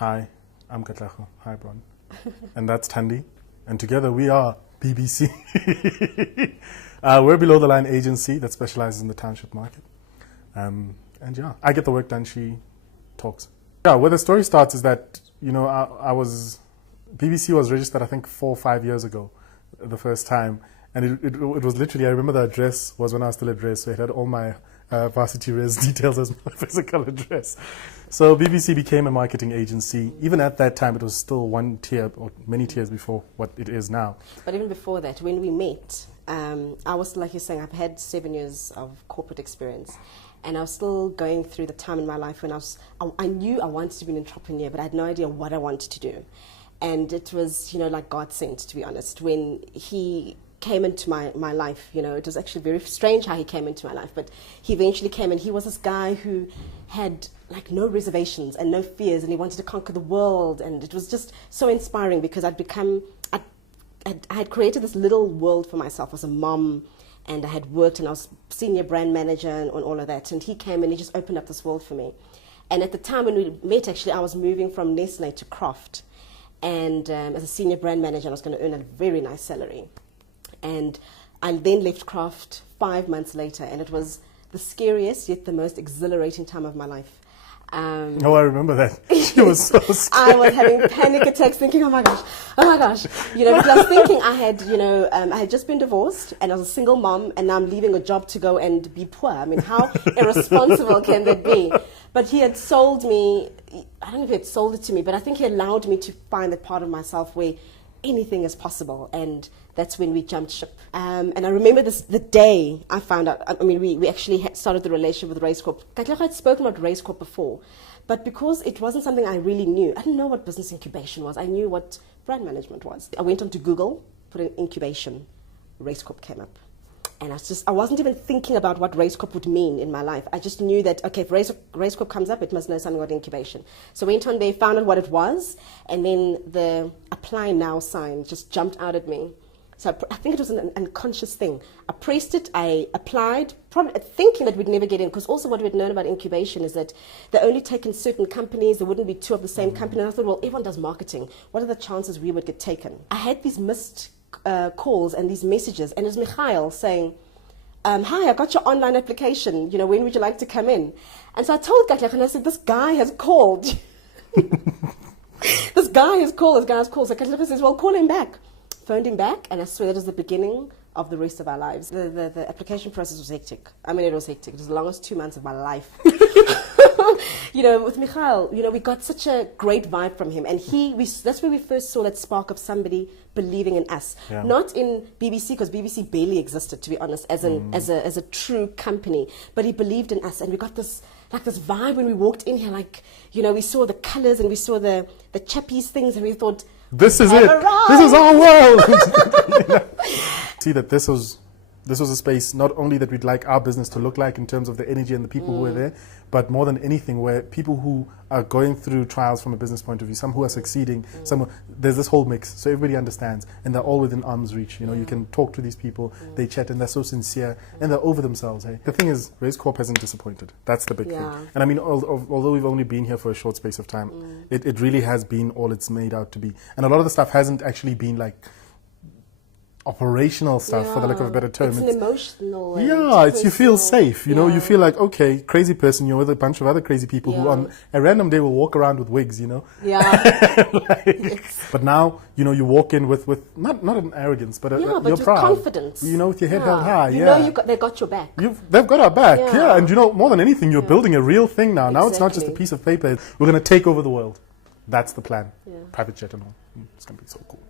Hi, I'm Katlego. Hi, Bron. And that's Thandi. And together we are BBC. We're a below-the-line agency that specializes in the township market. And yeah, I get the work done, she talks. Yeah, where the story starts is that, you know, BBC was registered, I think, 4 or 5 years ago, the first time. And it was literally, I remember the address was when I was still at Res, so it had all my varsity res details as my physical address. So BBC became a marketing agency. Even at that time, it was still one tier, or many tiers before what it is now. But even before that, when we met, I was, like you're saying, I've had 7 years of corporate experience. And I was still going through the time in my life when I knew I wanted to be an entrepreneur, but I had no idea what I wanted to do. And it was, you know, like God sent, to be honest, when he came into my life. You know, it was actually very strange how he came into my life, but he eventually came, and he was this guy who had like no reservations and no fears, and he wanted to conquer the world. And it was just so inspiring because I had created this little world for myself as a mom, and I had worked, and I was senior brand manager and all of that. And he came and he just opened up this world for me. And at the time when we met, actually, I was moving from Nestle to Croft. And as a senior brand manager, I was going to earn a very nice salary. And I then left Croft 5 months later, and it was the scariest yet the most exhilarating time of my life. Oh, I remember that. She was so scared. I was having panic attacks thinking, oh my gosh. You know, because I was thinking I had just been divorced, and I was a single mom, and now I'm leaving a job to go and be poor. I mean, how irresponsible can that be? But he had sold me, I don't know if he had sold it to me, but I think he allowed me to find that part of myself where anything is possible. And that's when we jumped ship. And I remember the day I found out. I mean, we actually had started the relationship with Raizcorp. Katlego had spoken about Raizcorp before, but because it wasn't something I really knew, I didn't know what business incubation was. I knew what brand management was. I went onto Google, put in incubation, Raizcorp came up. And I wasn't even thinking about what Raizcorp would mean in my life. I just knew that, okay, if Raizcorp comes up, it must know something about incubation. So I went on there, found out what it was, and then the apply now sign just jumped out at me. So I think it was an unconscious thing. I pressed it, I applied, probably thinking that we'd never get in, because also what we'd known about incubation is that they only take in certain companies, there wouldn't be 2 of the same company. And I thought, well, everyone does marketing. What are the chances we would get taken? I had these missed calls and these messages, and it was Mikhail saying, hi, I got your online application, you know, when would you like to come in? And so I told Katlego, and I said, this guy has called. This guy has called. So Katlego says, well, call him back. Phoned him back, and I swear that was the beginning of the rest of our lives. The application process was hectic. I mean, it was hectic. It was the longest 2 months of my life. You know, with Mikhail, you know, we got such a great vibe from him, and that's where we first saw that spark of somebody believing in us. Yeah. Not in BBC, because BBC barely existed, to be honest, as a true company. But he believed in us, and we got this vibe when we walked in here. Like, you know, we saw the colours and we saw the chappies things, and we thought, this is it. This is our world. See that this was a space not only that we'd like our business to look like in terms of the energy and the people who are there, but more than anything, where people who are going through trials from a business point of view, some who are succeeding, there's this whole mix, so everybody understands, and they're all within arm's reach. You know, you can talk to these people, they chat, and they're so sincere, and they're over themselves. Hey, the thing is, Raizcorp hasn't disappointed. That's the big thing. And I mean, although we've only been here for a short space of time, it really has been all it's made out to be. And a lot of the stuff hasn't actually been like operational stuff, for the lack of a better term. It's an emotional. It's you feel safe. You know, you feel like, okay, crazy person. You're with a bunch of other crazy people who on a random day will walk around with wigs. You know. But now, you know, you walk in with not an arrogance, but you're with proud. confidence. You know, with your head held high. You know, they got your back. They've got our back. Yeah. And you know, more than anything, you're building a real thing now. Now it's not just a piece of paper. We're going to take over the world. That's the plan. Private jet and all. It's going to be so cool.